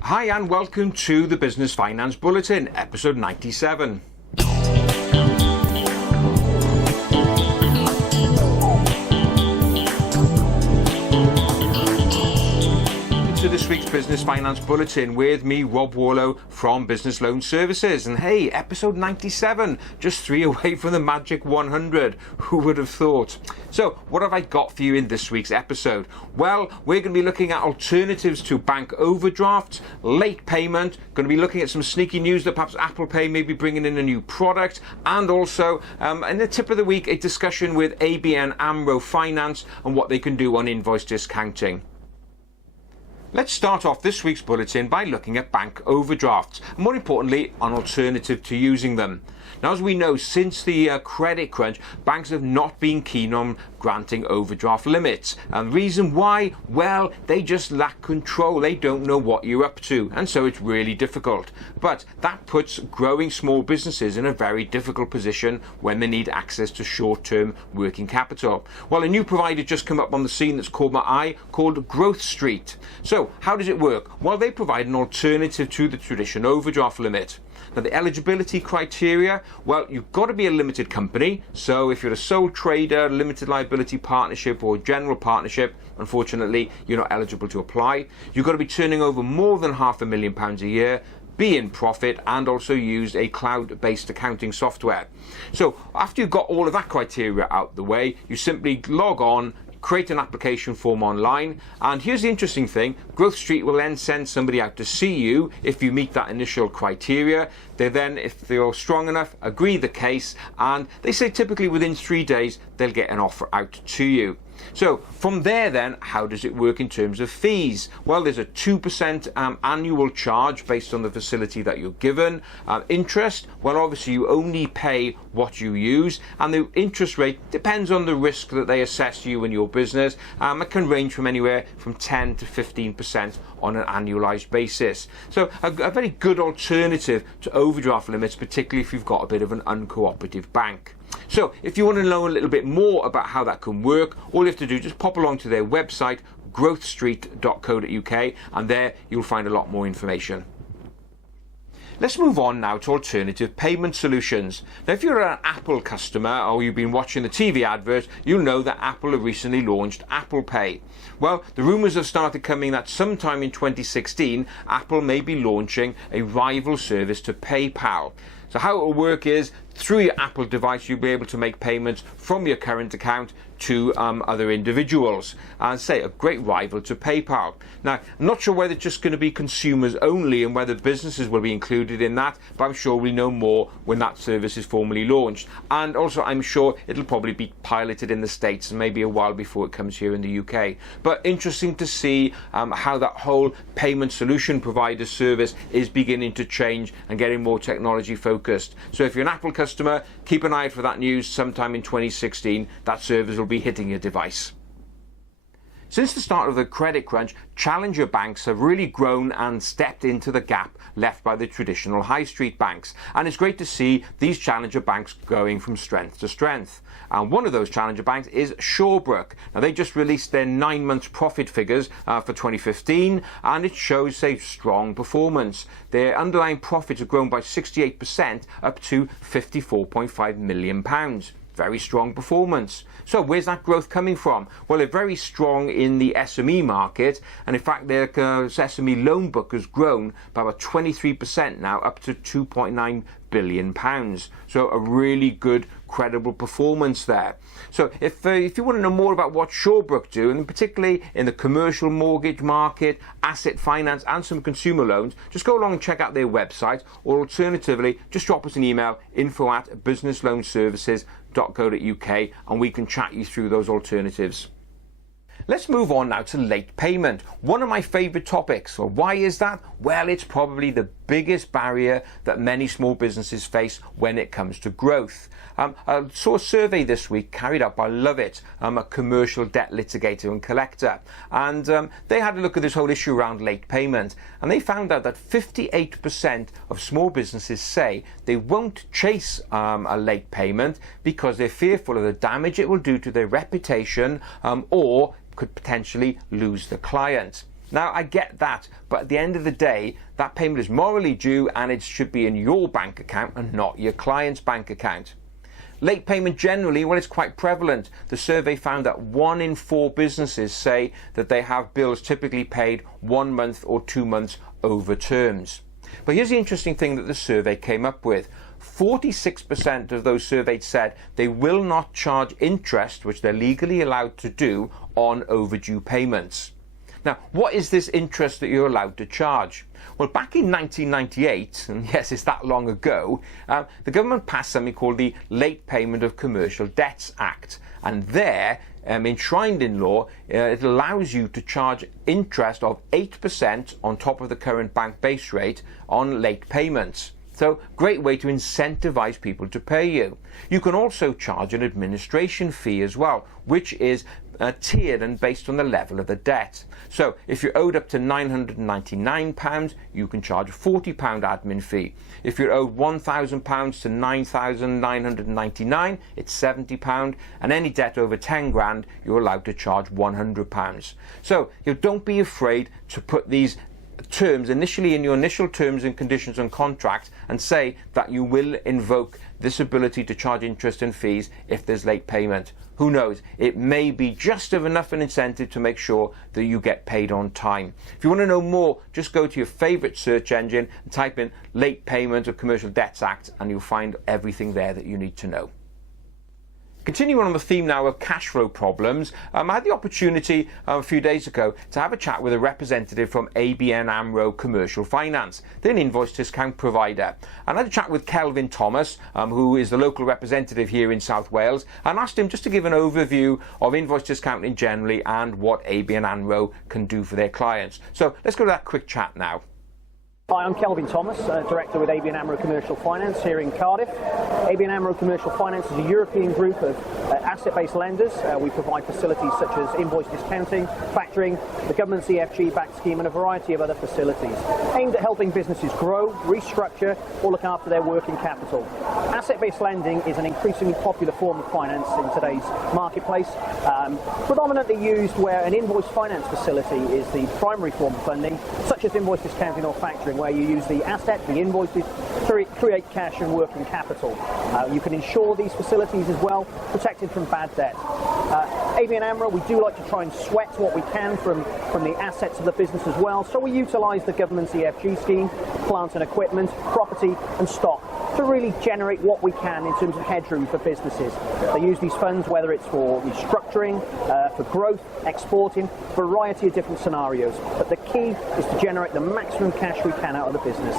Hi and welcome to the Business Finance Bulletin, episode 97. To this week's Business Finance Bulletin with me, Rob Warlow from Business Loan Services. And hey, episode 97, just 3 away from the magic 100. Who would have thought? So, what have I got for you in this week's episode? Well, we're going to be looking at alternatives to bank overdrafts, late payment, going to be looking at some sneaky news that perhaps Apple Pay may be bringing in a new product, and also, in the tip of the week, a discussion with ABN AMRO Finance and what they can do on invoice discounting. Let's start off this week's bulletin by looking at bank overdrafts, and more importantly, an alternative to using them. Now, as we know, since the credit crunch, banks have not been keen on granting overdraft limits. And the reason why? Well, they just lack control. They don't know what you're up to, and so it's really difficult. But that puts growing small businesses in a very difficult position when they need access to short-term working capital. Well, a new provider just come up on the scene that's caught my eye, called Growth Street. So, how does it work? Well, they provide an alternative to the traditional overdraft limit. Now, the eligibility criteria, well, you've got to be a limited company. So if you're a sole trader, limited liability partnership or general partnership, unfortunately, you're not eligible to apply. You've got to be turning over more than £500,000 a year, be in profit, and also use a cloud-based accounting software. So after you've got all of that criteria out the way, you simply log on, create an application form online, and here's the interesting thing: Growth Street will then send somebody out to see you if you meet that initial criteria. They then, if they're strong enough, agree the case, and they say typically within 3 days they'll get an offer out to you. So from there then, how does it work in terms of fees? Well, there's a 2% annual charge based on the facility that you're given. Interest, well, obviously you only pay what you use, and the interest rate depends on the risk that they assess you and your business. It can range from anywhere from 10 to 15% on an annualized basis. So a very good alternative to overdraft limits, particularly if you've got a bit of an uncooperative bank. So if you want to know a little bit more about how that can work, all you have to do is just pop along to their website, growthstreet.co.uk, and there you'll find a lot more information. Let's move on now to alternative payment solutions. Now, if you're an Apple customer or you've been watching the TV advert, you'll know that Apple have recently launched Apple Pay. Well, the rumours have started coming that sometime in 2016, Apple may be launching a rival service to PayPal. So how it will work is, through your Apple device, you'll be able to make payments from your current account to other individuals, and say a great rival to PayPal. Now, I'm not sure whether it's just going to be consumers only and whether businesses will be included in that, but I'm sure we'll know more when that service is formally launched. And also, I'm sure it'll probably be piloted in the States and maybe a while before it comes here in the UK. But interesting to see how that whole payment solution provider service is beginning to change and getting more technology focused. So if you're an Apple customer, keep an eye out for that news. Sometime in 2016, that service will be hitting your device. Since the start of the credit crunch, challenger banks have really grown and stepped into the gap left by the traditional high street banks. And it's great to see these challenger banks going from strength to strength. And one of those challenger banks is Shawbrook. Now, they just released their 9 months profit figures for 2015, and it shows a strong performance. Their underlying profits have grown by 68%, up to £54.5 million. Very strong performance. So where's that growth coming from? Well, they're very strong in the SME market, and in fact their SME loan book has grown by about 23% now, up to £2.9 billion. So a really good, credible performance there. So if you want to know more about what Shawbrook do, and particularly in the commercial mortgage market, asset finance and some consumer loans, just go along and check out their website, or alternatively just drop us an email, info@businessloanservices.co.uk, and we can chat you through those alternatives. Let's move on now to late payment, one of my favourite topics. So why is that? Well, it's probably the biggest barrier that many small businesses face when it comes to growth. I saw a survey this week carried out by Loveit, a commercial debt litigator and collector, and they had a look at this whole issue around late payment, and they found out that 58% of small businesses say they won't chase a late payment because they're fearful of the damage it will do to their reputation, or could potentially lose the client. Now, I get that, but at the end of the day, that payment is morally due and it should be in your bank account and not your client's bank account. Late payment generally, well, it's quite prevalent. The survey found that 1 in 4 businesses say that they have bills typically paid 1 month or 2 months over terms. But here's the interesting thing that the survey came up with. 46% of those surveyed said they will not charge interest, which they're legally allowed to do, on overdue payments. Now, what is this interest that you're allowed to charge? Well, back in 1998, and yes, it's that long ago, the government passed something called the Late Payment of Commercial Debts Act. And there, enshrined in law, it allows you to charge interest of 8% on top of the current bank base rate on late payments. So, great way to incentivize people to pay you. You can also charge an administration fee as well, which is tiered and based on the level of the debt. So if you're owed up to £999, you can charge a £40 admin fee. If you're owed £1,000 to £9,999, it's £70, and any debt over 10 grand, you're allowed to charge £100. So don't be afraid to put these terms initially in your initial terms and conditions and contract and say that you will invoke this ability to charge interest and fees if there's late payment. Who knows? It may be just enough an incentive to make sure that you get paid on time. If you want to know more, just go to your favourite search engine and type in Late Payment of Commercial Debts Act and you'll find everything there that you need to know. Continuing on the theme now of cash flow problems, I had the opportunity a few days ago to have a chat with a representative from ABN AMRO Commercial Finance. They're an invoice discount provider. And I had a chat with Kelvin Thomas, who is the local representative here in South Wales, and asked him just to give an overview of invoice discounting generally and what ABN AMRO can do for their clients. So let's go to that quick chat now. Hi, I'm Kelvin Thomas, Director with ABN AMRO Commercial Finance here in Cardiff. ABN AMRO Commercial Finance is a European group of asset-based lenders. We provide facilities such as invoice discounting, factoring, the government's EFG-backed scheme and a variety of other facilities aimed at helping businesses grow, restructure or look after their working capital. Asset-based lending is an increasingly popular form of finance in today's marketplace, predominantly used where an invoice finance facility is the primary form of funding, such as invoice discounting or factoring, where you use the asset, the invoices, to create cash and working capital. You can insure these facilities as well, protected from bad debt. ABN AMRO, we do like to try and sweat what we can from the assets of the business as well, so we utilise the government's EFG scheme, plant and equipment, property and stock, to really generate what we can in terms of headroom for businesses. They use these funds whether it's for restructuring, for growth, exporting, a variety of different scenarios. But the key is to generate the maximum cash we can out of the business.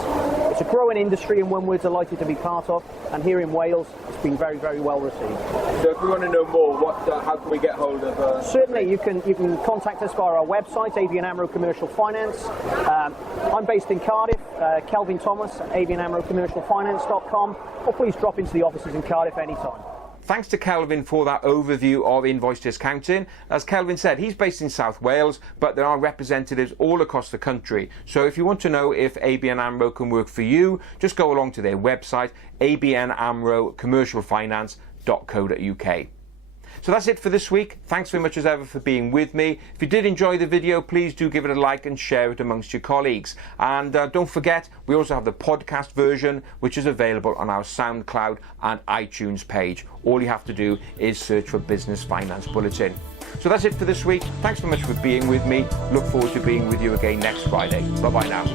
It's a growing industry and one we're delighted to be part of, and here in Wales it's been very, very well received. So if we want to know more, how can we get hold of? Certainly, you can contact us via our website, ABN AMRO Commercial Finance. I'm based in Cardiff. Kelvin Thomas, ABNAMROCommercialFinance.com, or please drop into the offices in Cardiff anytime. Thanks to Kelvin for that overview of invoice discounting. As Kelvin said, he's based in South Wales, but there are representatives all across the country. So if you want to know if ABN AMRO can work for you, just go along to their website, abnamrocommercialfinance.co.uk. So that's it for this week. Thanks very much as ever for being with me. If you did enjoy the video, please do give it a like and share it amongst your colleagues. And don't forget, we also have the podcast version, which is available on our SoundCloud and iTunes page. All you have to do is search for Business Finance Bulletin. So that's it for this week. Thanks very much for being with me. Look forward to being with you again next Friday. Bye-bye now.